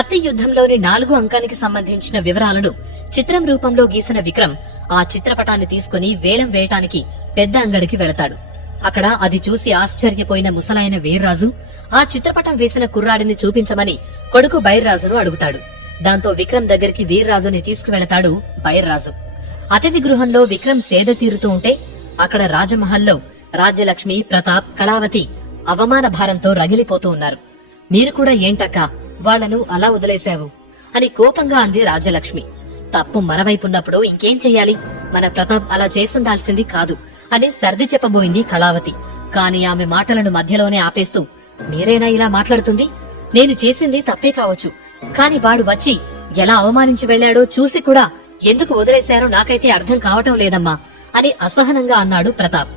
కత్తి యుద్ధంలోని 4 అంకానికి సంబంధించిన వివరాలను చిత్రం రూపంలో గీసిన విక్రమ్ ఆ చిత్రపటాన్ని తీసుకుని వేలం వేయటానికి పెద్ద అంగడికి వెళతాడు. అక్కడ అది చూసి ఆశ్చర్యపోయిన ముసలాయన వీర్రాజు ఆ చిత్రపటం వేసిన కుర్రాడిని చూపించమని కొడుకు బైర్రాజును అడుగుతాడు. దాంతో విక్రమ్ దగ్గరికి వీర్రాజుని తీసుకువెళతాడు బైర్రాజు. అతిథి గృహంలో విక్రమ్ సేద తీరుతూ ఉంటే అక్కడ రాజమహల్లో రాజ్యలక్ష్మి, ప్రతాప్, కళావతి అవమాన భారంతో రగిలిపోతూ ఉన్నారు. మీరు కూడా ఏంటక్కా వాళ్లను అలా వదిలేశావు అని కోపంగా అంది రాజ్యలక్ష్మి. తప్పు మనవైపున్నప్పుడు ఇంకేం చెయ్యాలి, మన ప్రతాప్ అలా చేస్తుండాల్సింది కాదు అని సర్ది చెప్పబోయింది కళావతి. కాని ఆమె మాటలను మధ్యలోనే ఆపేస్తూ, మీరేనా ఇలా మాట్లాడుతుంది? నేను చేసింది తప్పే కావచ్చు, కాని వాడు వచ్చి ఎలా అవమానించి వెళ్లాడో చూసి కూడా ఎందుకు వదిలేశారో నాకైతే అర్థం కావటం లేదమ్మా అని అసహనంగా అన్నాడు ప్రతాప్.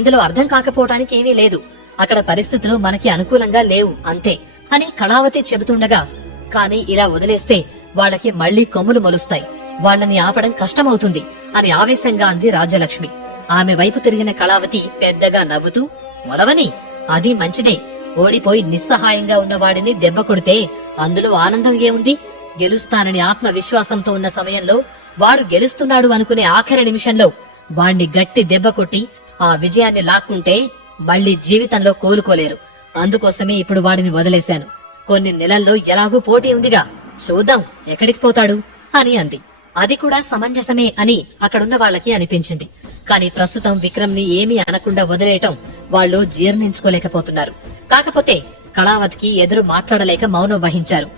ఇందులో అర్థం కాకపోవటానికి ఏమీ లేదు, అక్కడ పరిస్థితులు మనకి అనుకూలంగా లేవు అంతే అని కళావతి చెబుతుండగా, కాని ఇలా వదిలేస్తే వాళ్ళకి మళ్లీ కొమ్ములు మొలుస్తాయి, వాళ్ళని ఆపడం కష్టమవుతుంది అని ఆవేశంగా అంది రాజ్యలక్ష్మి. ఆమె వైపు తిరిగిన కళావతి పెద్దగా నవ్వుతూ, మొలవని అది మంచిదే, ఓడిపోయి నిస్సహాయంగా ఉన్న వాడిని దెబ్బ కొడితే అందులో ఆనందం ఏముంది? గెలుస్తానని ఆత్మవిశ్వాసంతో ఉన్న సమయంలో వాడు గెలుస్తున్నాడు అనుకునే ఆఖరి నిమిషంలో వాణ్ణి గట్టి దెబ్బ కొట్టి ఆ విజయాన్ని లాక్కుంటే మళ్లీ జీవితంలో కోలుకోలేరు. అందుకోసమే ఇప్పుడు వాడిని వదిలేశాను. కొన్ని నెలల్లో ఎలాగూ పోటీ ఉందిగా, చూద్దాం ఎక్కడికి పోతాడు అని అంది. అది కూడా సమంజసమే అని అక్కడున్న వాళ్ళకి అనిపించింది. కాని ప్రస్తుతం విక్రమ్ ని ఏమీ అనకుండా వదిలేయటం వాళ్ళు జీర్ణించుకోలేకపోతున్నారు. కాకపోతే కళావతికి ఎదురు మాట్లాడలేక మౌనం వహించారు.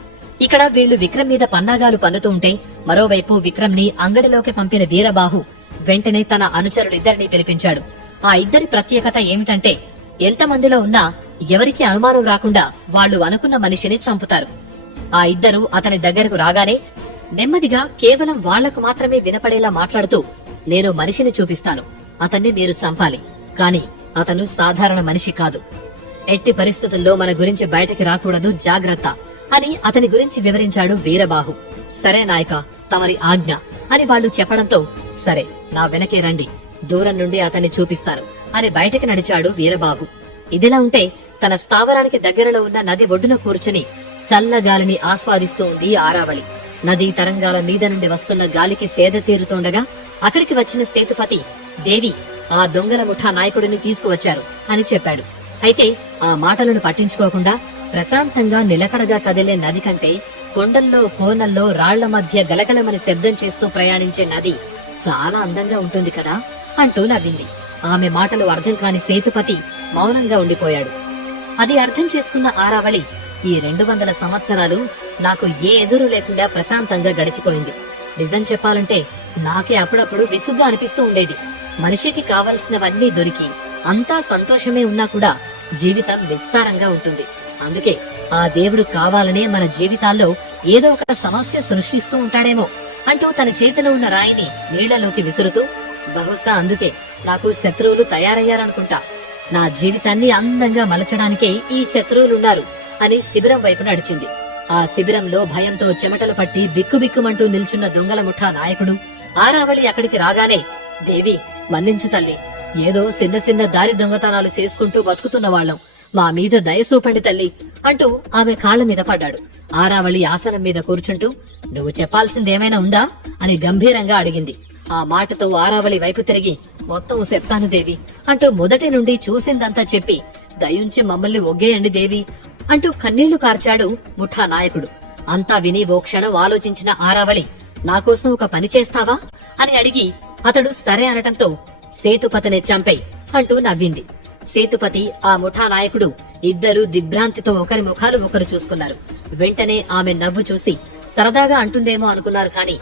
ఇక్కడ వీళ్లు విక్రమ్ మీద పన్నాగాలు పన్నుతూ ఉంటే మరోవైపు విక్రమ్ ని అంగడిలోకి పంపిన వీరబాహు వెంటనే తన అనుచరులిద్దరినీ పిలిపించాడు. ఆ ఇద్దరి ప్రత్యేకత ఏమిటంటే ఎంతమందిలో ఉన్నా ఎవరికి అనుమానం రాకుండా వాళ్లు అనుకున్న మనిషిని చంపుతారు. ఆ ఇద్దరు అతని దగ్గరకు రాగానే నెమ్మదిగా కేవలం వాళ్లకు మాత్రమే వినపడేలా మాట్లాడుతూ, నేను మనిషిని చూపిస్తాను, అతన్ని మీరు చంపాలి, కాని అతను సాధారణ మనిషి కాదు, ఎట్టి పరిస్థితుల్లో మన గురించి బయటకి రాకూడదు, జాగ్రత్త అని అతని గురించి వివరించాడు వీరబాహు. సరే నాయక, తమరి ఆజ్ఞ అని వాళ్లు చెప్పడంతో, సరే నా వెనకే రండి, దూరం నుండి అతన్ని చూపిస్తాను అని బయటకి నడిచాడు వీరబాహు. ఇదిలా ఉంటే తన స్థావరానికి దగ్గరలో ఉన్న నది ఒడ్డున కూర్చుని చల్లగాలిని ఆస్వాదిస్తూ ఉంది ఆరావళి. నదీ తరంగాల మీద నుండి వస్తున్న గాలికి సేద తీరుతుండగా అక్కడికి వచ్చిన సేతుపతి, దేవి ఆ దొంగల ముఠా నాయకుడిని తీసుకువచ్చారు అని చెప్పాడు. అయితే ఆ మాటలను పట్టించుకోకుండా ప్రశాంతంగా నిలకడగా కదిలే నది కంటే కొండల్లో కోనల్లో రాళ్ల మధ్య గలగలమని శబ్దం చేస్తూ ప్రయాణించే నది చాలా అందంగా ఉంటుంది కదా అంటూ నవ్వింది. ఆమె మాటలు అర్థం కాని సేతుపతి మౌనంగా ఉండిపోయాడు. అది అర్థం చేసుకున్న ఆరావళి, ఈ 200 సంవత్సరాలు నాకు ఏ ఎదురు లేకుండా ప్రశాంతంగా గడిచిపోయింది. నిజం చెప్పాలంటే నాకే అప్పుడప్పుడు విసుగ్గా అనిపిస్తూ ఉండేది. మనిషికి కావలసినవన్నీ దొరికి అంతా సంతోషమే ఉన్నా కూడా జీవితం విస్తారంగా ఉంటుంది. అందుకే ఆ దేవుడు కావాలనే మన జీవితాల్లో ఏదో ఒక సమస్య సృష్టిస్తూ ఉంటాడేమో అంటూ తన చేతిలో ఉన్న రాయిని నీళ్లలోకి విసురుతూ, బహుశా అందుకే నాకు శత్రువులు తయారయ్యారనుకుంటా, నా జీవితాన్ని అందంగా మలచడానికే ఈ శత్రువులున్నారు అని శిబిరం వైపు నడిచింది. ఆ శిబిరంలో భయంతో చెమటలు పట్టి బిక్కుబిక్కుమంటూ నిల్చున్న దొంగల ముఠా నాయకుడు ఆరావళి అక్కడికి రాగానే, దేవి మన్నించు తల్లి, ఏదో చిన్న దారి దొంగతనాలు చేసుకుంటూ బతుకుతున్న వాళ్ళం, మా మీద దయసూపండి తల్లి అంటూ ఆమె కాళ్ల మీద పడ్డాడు. ఆరావళి ఆసనం మీద కూర్చుంటూ, నువ్వు చెప్పాల్సిందేమైనా ఉందా అని గంభీరంగా అడిగింది. ఆ మాటతో ఆరావళి వైపు తిరిగి, మొత్తం చెప్తాను దేవి అంటూ మొదటి నుండి చూసిందంతా చెప్పి, దయుంచి మమ్మల్ని ఒగ్గేయండి దేవి అంటూ కన్నీళ్లు కార్చాడు ముఠా నాయకుడు. అంతా విని ఓ క్షణం ఆలోచించిన ఆరావళి, నాకోసం ఒక పని చేస్తావా అని అడిగి అతడు సరే అనటంతో, సేతుపతిని చంపేయ్ అంటూ నవ్వింది. సేతుపతి, ఆ ముఠా నాయకుడు ఇద్దరూ దిగ్భ్రాంతితో ఒకరి ముఖాలు ఒకరు చూసుకున్నారు. వెంటనే ఆమె నవ్వు చూసి సరదాగా అంటుందేమో అనుకున్నారు. కాని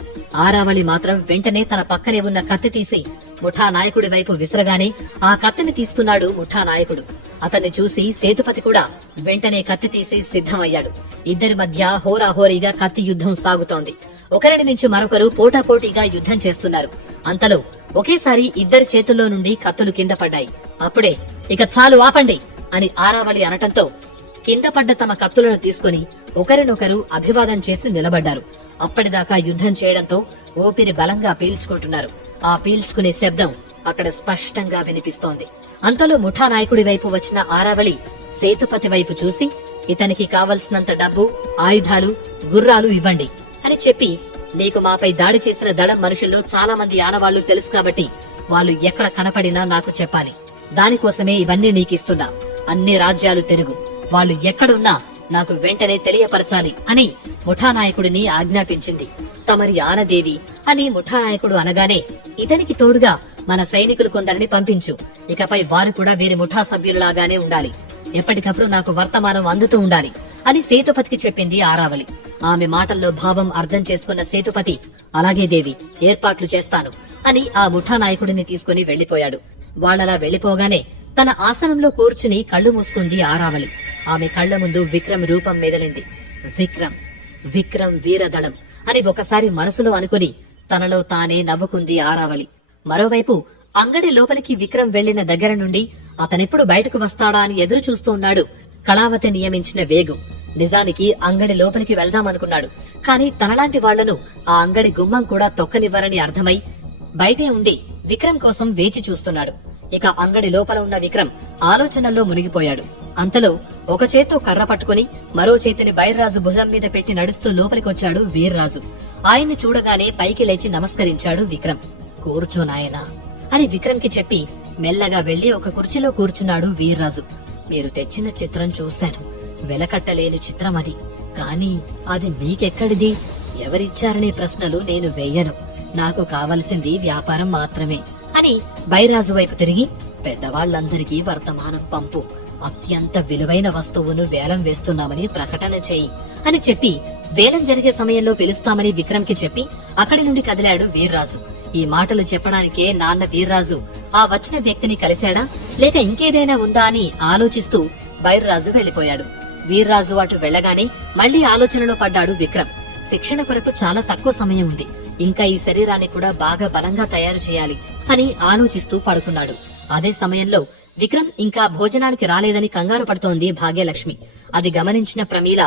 ఆరావళి మాత్రం వెంటనే తన పక్కనే ఉన్న కత్తి తీసి ముఠా నాయకుడి వైపు విసరగానే ఆ కత్తిని తీసుకున్నాడు ముఠా నాయకుడు. అతన్ని చూసి సేతుపతి కూడా వెంటనే కత్తి తీసి సిద్ధమయ్యాడు. ఇద్దరి మధ్య హోరాహోరీగా కత్తి యుద్ధం సాగుతోంది. ఒకరిని మించి మరొకరు పోటాపోటీగా యుద్ధం చేస్తున్నారు. అంతలో ఒకేసారి ఇద్దరి చేతుల్లో నుండి కత్తులు కింద పడ్డాయి. అప్పుడే, ఇక చాలు ఆపండి అని ఆరావళి అనటంతో కింద పడ్డ తమ కత్తులను తీసుకుని ఒకరినొకరు అభివాదం చేసి నిలబడ్డారు. అప్పటిదాకా యుద్ధం చేయడంతో ఊపిరి బలంగా పీల్చుకుంటున్నారు. ఆ పీల్చుకునే శబ్దం అక్కడ స్పష్టంగా వినిపిస్తోంది. అంతలో ముఠా నాయకుడి వైపు వచ్చిన ఆరావళి సేతుపతి వైపు చూసి, ఇతనికి కావలసినంత డబ్బు, ఆయుధాలు, గుర్రాలు ఇవ్వండి అని చెప్పి, నీకు మాపై దాడి చేసిన దళం మనుషుల్లో చాలా మంది ఆనవాళ్లు తెలుసు కాబట్టి వాళ్ళు ఎక్కడ కనపడినా నాకు చెప్పాలి. దానికోసమే ఇవన్నీ నీకిస్తున్నా. అన్ని రాజ్యాలు తిరుగు, వాళ్ళు ఎక్కడున్నా నాకు వెంటనే తెలియపరచాలి అని ముఠానాయకుడిని ఆజ్ఞాపించింది. తమరి ఆనదేవి అని ముఠానాయకుడు అనగానే, ఇతనికి తోడుగా మన సైనికులు కొందరిని పంపించు. ఇకపై వారు కూడా వీరి ముఠా సభ్యులలాగానే ఉండాలి. ఎప్పటికప్పుడు నాకు వర్తమానం అందుతూ ఉండాలి అని సేతుపతికి చెప్పింది ఆరావళి. ఆమె మాటల్లో భావం అర్థం చేసుకున్న సేతుపతి, అలాగే దేవి, ఏర్పాట్లు చేస్తాను అని ఆ ముఠానాయకుడిని తీసుకుని వెళ్లిపోయాడు. వాళ్ళలా వెళ్లిపోగానే తన ఆసనంలో కూర్చుని కళ్లు మూసుకుంది ఆరావళి. ఆమె కళ్ల ముందు విక్రమ్ రూపం మెదలింది. విక్రమ్, విక్రమ్ వీరదళం అని ఒకసారి మనసులో అనుకుని తనలో తానే నవ్వుకుంది ఆరావళి. మరోవైపు అంగడి లోపలికి విక్రమ్ వెళ్లిన దగ్గర నుండి అతనెప్పుడు బయటకు వస్తాడా అని ఎదురు చూస్తూ ఉన్నాడు కళావతి నియమించిన వేగు. నిజానికి అంగడి లోపలికి వెళ్దామనుకున్నాడు. కాని తనలాంటి వాళ్లను ఆ అంగడి గుమ్మం కూడా తొక్కనివ్వరని అర్థమై బయటే ఉండి విక్రమ్ కోసం వేచి చూస్తున్నాడు. ఇక అంగడి లోపల ఉన్న విక్రమ్ ఆలోచనల్లో మునిగిపోయాడు. అంతలో ఒక చేత్తో కర్ర పట్టుకుని మరో చేతిని బైర్రాజు భుజం మీద పెట్టి నడుస్తూ లోపలికొచ్చాడు వీర్రాజు. ఆయన్ని చూడగానే పైకి లేచి నమస్కరించాడు విక్రమ్. కూర్చో నాయనా అని విక్రమ్ కి చెప్పి మెల్లగా వెళ్లి ఒక కుర్చీలో కూర్చున్నాడు వీర్రాజు. మీరు తెచ్చిన చిత్రం చూశాను. వెలకట్టలేని చిత్రం అది. కాని అది మీకెక్కడిది? ఎవరిచ్చారనే ప్రశ్నలు నేను వేయను. నాకు కావలసింది వ్యాపారం మాత్రమే అని బైరాజు వైపు తిరిగి, పెద్దవాళ్లందరికీ వర్తమానం పంపు. అత్యంత విలువైన వస్తువును వేలం వేస్తున్నామని ప్రకటన చేయి అని చెప్పి వేలం జరిగే సమయంలో పిలుస్తామని విక్రమ్ కి చెప్పి అక్కడి నుండి కదిలాడు వీర్రాజు. ఈ మాటలు చెప్పడానికే నాన్న వీర్రాజు ఆ వచ్చిన వ్యక్తిని కలిశాడా లేక ఇంకేదైనా ఉందా అని ఆలోచిస్తూ బైర్రాజు వెళ్లిపోయాడు. వీర్రాజు అటు వెళ్లగానే మళ్లీ ఆలోచనలో పడ్డాడు విక్రమ్. శిక్షణ కొరకు చాలా తక్కువ సమయం ఉంది. ఇంకా ఈ శరీరాన్ని కూడా బాగా బలంగా తయారు చేయాలి అని ఆలోచిస్తూ పడుకున్నాడు. అదే సమయంలో విక్రమ్ ఇంకా భోజనానికి రాలేదని కంగారు పడుతోంది భాగ్యలక్ష్మి. అది గమనించిన ప్రమీల,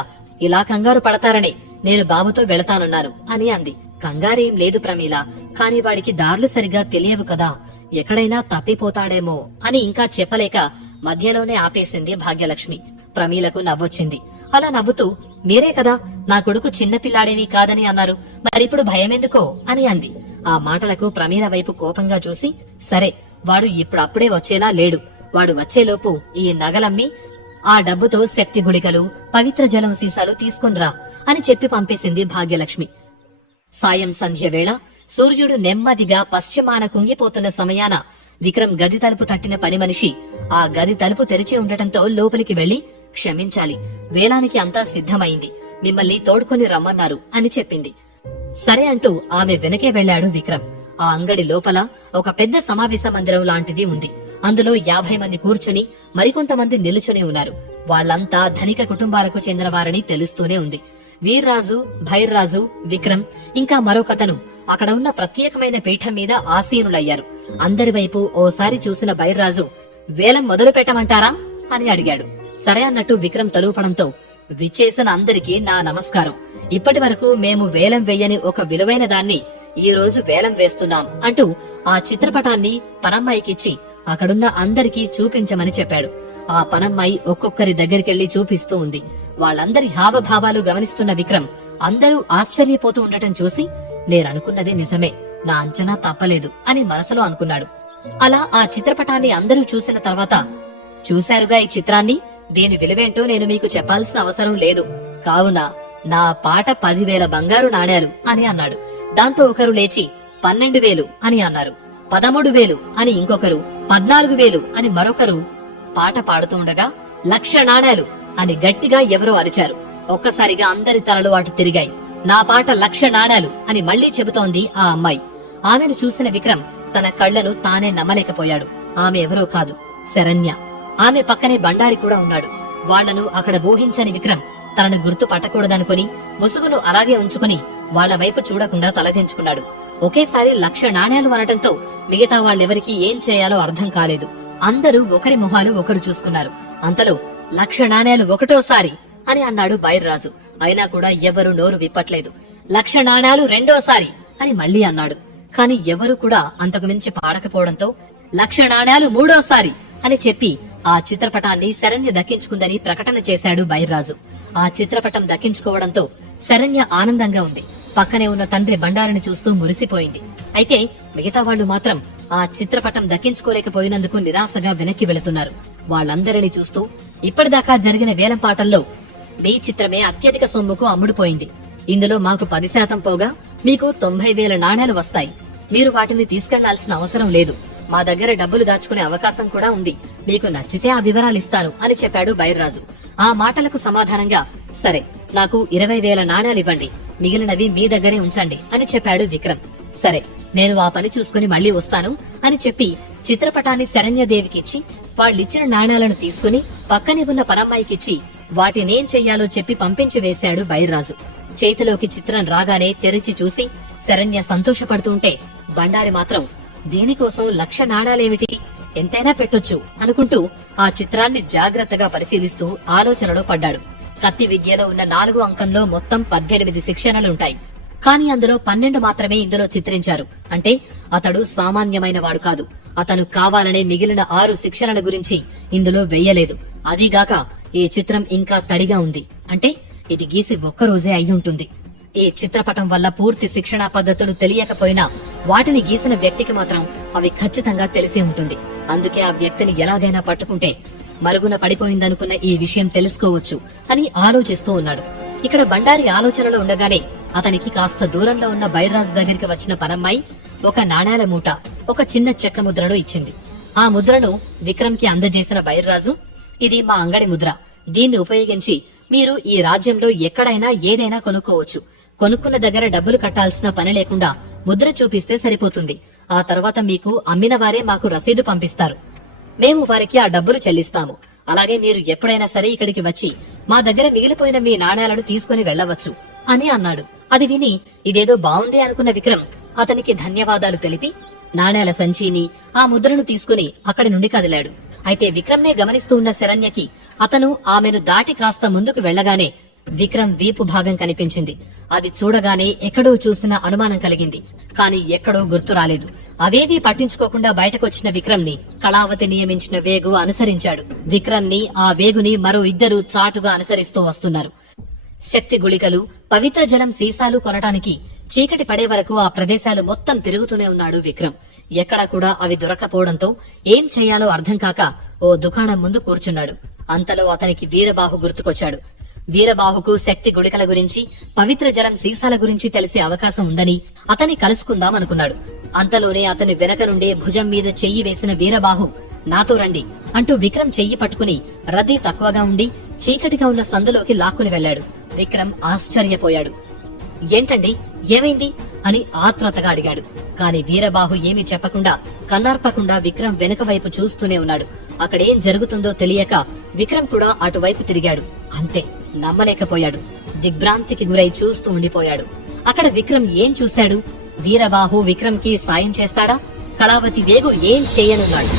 ఇలా కంగారు పడతారనే నేను బాబుతో వెళతానున్నాను అని అంది. కంగారేం లేదు ప్రమీల, కాని వాడికి దారులు సరిగా తెలియవు కదా, ఎక్కడైనా తప్పిపోతాడేమో అని ఇంకా చెప్పలేక మధ్యలోనే ఆపేసింది భాగ్యలక్ష్మి. ప్రమీలకు నవ్వొచ్చింది. అలా నవ్వుతూ, మీరే కదా నా కొడుకు చిన్నపిల్లాడేమీ కాదని అన్నారు, మరిప్పుడు భయమెందుకో అని అంది. ఆ మాటలకు ప్రమీల వైపు కోపంగా చూసి, సరే వాడు ఇప్పుడప్పుడే వచ్చేలా లేడు. వాడు వచ్చేలోపు ఈ నగలమ్మి ఆ డబ్బుతో శక్తి గుడికలు, పవిత్ర జలం సీసాలు తీసుకునిరా అని చెప్పి పంపేసింది భాగ్యలక్ష్మి. సాయం సంధ్య వేళ సూర్యుడు నెమ్మదిగా పశ్చిమాన కుంగిపోతున్న సమయాన విక్రమ్ గది తలుపు తట్టిన పని మనిషి ఆ గది తలుపు తెరిచి ఉండటంతో లోపలికి వెళ్లి, క్షమించాలి, వేలానికి అంతా సిద్ధమైంది, మిమ్మల్ని తోడుకొని రమ్మన్నారు అని చెప్పింది. సరే అంటూ ఆమె వెనకే వెళ్లాడు విక్రమ్. ఆ అంగడి లోపల ఒక పెద్ద సమావేశ మందిరం లాంటిది ఉంది. అందులో 50 మంది కూర్చుని మరికొంతమంది నిలుచుని ఉన్నారు. వాళ్లంతా ధనిక కుటుంబాలకు చెందిన వారని తెలుస్తూనే ఉంది. వీర్రాజు, భైర్రాజు, విక్రమ్ ఇంకా మరొకతను అక్కడ ఉన్న ప్రత్యేకమైన పీఠం మీద ఆసీనులయ్యారు. అందరి వైపు ఓసారి చూసిన బైర్రాజు, వేలం మొదలు పెట్టమంటారా అని అడిగాడు. సరే అన్నట్టు విక్రమ్ తలూపడంతో, విచ్చేసిన అందరికీ నా నమస్కారం. ఇప్పటి వరకు మేము వేలం వేయని ఒక విలువైన దాన్ని ఈ రోజు వేలం వేస్తున్నాం అంటూ ఆ చిత్రపటాన్ని పనమ్మాయికిచ్చి అక్కడున్న అందరికీ చూపించమని చెప్పాడు. ఆ పనమ్మాయి ఒక్కొక్కరి దగ్గరికెళ్లి చూపిస్తూ ఉంది. వాళ్ళందరి హావభావాలు గమనిస్తున్న విక్రమ్ అందరూ ఆశ్చర్యపోతూ ఉండటం చూసి, నేననుకున్నది నిజమే, నా అంచనా తప్పలేదు అని మనసులో అనుకున్నాడు. అలా ఆ చిత్రపటాన్ని అందరూ చూసిన తర్వాత, చూశారుగా ఈ చిత్రాన్ని, దీని విలువేంటో నేను మీకు చెప్పాల్సిన అవసరం లేదు, కావున నా పాట 10,000 బంగారు నాణేలు అని అన్నాడు. దాంతో ఒకరు లేచి 12,000 అని అన్నారు. 13,000 అని ఇంకొకరు, 14,000 అని మరొకరు పాట పాడుతూ ఉండగా 1,00,000 నాణేలు అని గట్టిగా ఎవరో అరిచారు. ఒక్కసారిగా అందరి తలలు అటు తిరిగాయి. నా పాట 1,00,000 నాణేలు అని మళ్లీ చెబుతోంది ఆ అమ్మాయి. ఆమెను చూసిన విక్రమ్ తన కళ్లను తానే నమ్మలేకపోయాడు. ఆమె ఎవరో కాదు, శరణ్య. ఆమె పక్కనే బండారి కూడా ఉన్నాడు. వాళ్లను అక్కడ ఊహించని విక్రమ్ తనను గుర్తు పట్టకూడదనుకుని ముసుగును అలాగే ఉంచుకుని వాళ్ల వైపు చూడకుండా తలదించుకున్నాడు. ఒకేసారి 1,00,000 నాణేలు అనటంతో మిగతా వాళ్ళెవరికీ ఏం చేయాలో అర్థం కాలేదు. అందరూ ఒకరి మొహాలు ఒకరు చూసుకున్నారు. అంతలో 1,00,000 నాణేలు ఒకటోసారి అని అన్నాడు బైర్రాజు. అయినా కూడా ఎవరు నోరు విప్పట్లేదు. 1,00,000 నాణేలు రెండోసారి అని మళ్లీ అన్నాడు. కాని ఎవరు కూడా అంతకు మించి పాడకపోవడంతో 1,00,000 నాణేలు మూడోసారి అని చెప్పి ఆ చిత్రపటాన్ని శరణ్య దక్కించుకుందని ప్రకటన చేశాడు బైర్రాజు. ఆ చిత్రపటం దక్కించుకోవడంతో శరణ్య ఆనందంగా ఉంది. పక్కనే ఉన్న తండ్రి బండారిని చూస్తూ మురిసిపోయింది. అయితే మిగతా వాళ్లు మాత్రం ఆ చిత్రపటం దక్కించుకోలేకపోయినందుకు నిరాశగా వెనక్కి వెళుతున్నారు. వాళ్ళందరినీ చూస్తూ, ఇప్పటిదాకా జరిగిన వేలంపాటల్లో మీ చిత్రమే అత్యధిక సొమ్ముకు అమ్ముడుపోయింది. ఇందులో మాకు 10% పోగా మీకు 90,000 నాణేలు వస్తాయి. మీరు వాటిని తీసుకెళ్లాల్సిన అవసరం లేదు. మా దగ్గర డబ్బులు దాచుకునే అవకాశం కూడా ఉంది. మీకు నచ్చితే ఆ వివరాలిస్తాను అని చెప్పాడు బైర్రాజు. ఆ మాటలకు సమాధానంగా, సరే, నాకు 20,000 నాణేలివ్వండి, మిగిలినవి మీ దగ్గరే ఉంచండి అని చెప్పాడు విక్రమ్. సరే, నేను ఆ పని చూసుకుని మళ్లీ వస్తాను అని చెప్పి చిత్రపటాన్ని శరణ్యదేవికిచ్చి వాళ్ళిచ్చిన నాణేలను తీసుకుని పక్కనే ఉన్న పనమ్మాయికిచ్చి వాటినేం చెయ్యాలో చెప్పి పంపించి వేశాడు బైర్రాజు. చేతిలోకి చిత్రం రాగానే తెరిచి చూసి శరణ్య సంతోషపడుతుంటే బండారి మాత్రం దీనికోసం 1,00,000 నాణాలేమిటి, ఎంతైనా పెట్టొచ్చు అనుకుంటూ ఆ చిత్రాన్ని జాగ్రత్తగా పరిశీలిస్తూ ఆలోచనలో పడ్డాడు. కత్తి విద్యలో ఉన్న 4 అంకంలో మొత్తం 18 శిక్షణలుంటాయి. కానీ అందులో 12 మాత్రమే ఇందులో చిత్రించారు. అంటే అతడు సామాన్యమైన వాడు కాదు. అతను కావాలనే మిగిలిన 6 శిక్షణల గురించి ఇందులో వెయ్యలేదు. అదీగాక ఈ చిత్రం ఇంకా తడిగా ఉంది. అంటే ఇది గీసి ఒక్కరోజే అయ్యుంటుంది. ఈ చిత్రపటం వల్ల పూర్తి శిక్షణా పద్ధతులు తెలియకపోయినా వాటిని గీసిన వ్యక్తికి మాత్రం అవి ఖచ్చితంగా తెలిసి ఉంటుంది. అందుకే ఆ వ్యక్తిని ఎలాగైనా పట్టుకుంటే మరుగున పడిపోయిందనుకున్న ఈ విషయం తెలుసుకోవచ్చు అని ఆలోచిస్తూ ఉన్నాడు. ఇక్కడ బండారి ఆలోచనలో ఉండగానే అతనికి కాస్త దూరంలో ఉన్న బైర్రాజు దగ్గరికి వచ్చిన పనమ్మాయి ఒక నాణేల మూట, ఒక చిన్న చెక్క ముద్రను ఇచ్చింది. ఆ ముద్రను విక్రమ్ కి అందజేసిన బైర్రాజు, ఇది మా అంగడి ముద్ర. దీన్ని ఉపయోగించి మీరు ఈ రాజ్యంలో ఎక్కడైనా ఏదైనా కొనుక్కోవచ్చు. కొనుక్కున్న దగ్గర డబ్బులు కట్టాల్సిన పని లేకుండా ముద్ర చూపిస్తే సరిపోతుంది. ఆ తర్వాత మీకు అమ్మిన వారే మాకు రసీదు పంపిస్తారు. మేము వారికి ఆ డబ్బులు చెల్లిస్తాము. అలాగే మీరు ఎప్పుడైనా సరే ఇక్కడికి వచ్చి మా దగ్గర మిగిలిపోయిన మీ నాణేలను తీసుకుని వెళ్లవచ్చు అని అన్నాడు. అది విని ఇదేదో బావుంది అనుకున్న విక్రమ్ అతనికి ధన్యవాదాలు తెలిపి నాణేల సంచీని, ఆ ముద్రను తీసుకుని అక్కడి నుండి కదిలాడు. అయితే విక్రమ్ నే గమనిస్తూ ఉన్న శరణ్యకి అతను ఆమెను దాటి కాస్త ముందుకు వెళ్లగానే విక్రమ్ వీపు భాగం కనిపించింది. అది చూడగానే ఎక్కడో చూసిన అనుమానం కలిగింది. కాని ఎక్కడో గుర్తు రాలేదు. అవేవీ పట్టించుకోకుండా బయటకొచ్చిన విక్రమ్ ని కళావతి నియమించిన వేగు అనుసరించాడు. విక్రమ్ ని, ఆ వేగుని మరో 2 చాటుగా అనుసరిస్తూ వస్తున్నారు. శక్తి గుళికలు, పవిత్ర జలం సీసాలు కొనటానికి చీకటి పడే వరకు ఆ ప్రదేశాలు మొత్తం తిరుగుతూనే ఉన్నాడు విక్రమ్. ఎక్కడా కూడా అవి దొరక్కపోవడంతో ఏం చెయ్యాలో అర్థం కాక ఓ దుకాణం ముందు కూర్చున్నాడు. అంతలో అతనికి వీరబాహు గుర్తుకొచ్చాడు. వీరబాహుకు శక్తి గుళికల గురించి, పవిత్ర జలం సీసాల గురించి తెలిసే అవకాశం ఉందని అతన్ని కలుసుకుందాం అనుకున్నాడు. అంతలోనే అతని వెనక నుండే భుజం మీద చెయ్యి వేసిన వీరబాహు, నాతో రండి అంటూ విక్రమ్ చెయ్యి పట్టుకుని రద్దీ తక్కువగా ఉండి చీకటిగా ఉన్న సందులోకి లాక్కుని వెళ్లాడు. విక్రమ్ ఆశ్చర్యపోయాడు. ఏంటండి, ఏమైంది అని ఆత్రుతగా అడిగాడు. కాని వీరబాహు ఏమీ చెప్పకుండా కన్నార్పకుండా విక్రమ్ వెనుక వైపు చూస్తూనే ఉన్నాడు. అక్కడేం జరుగుతుందో తెలియక విక్రమ్ కూడా అటువైపు తిరిగాడు. అంతే, నమ్మలేకపోయాడు. దిగ్భ్రాంతికి గురై చూస్తూ ఉండిపోయాడు. అక్కడ విక్రమ్ ఏం చూశాడు? వీరబాహు విక్రమ్ కి సాయం చేస్తాడా? కళావతి వేగు ఏం చేయనున్నాడు?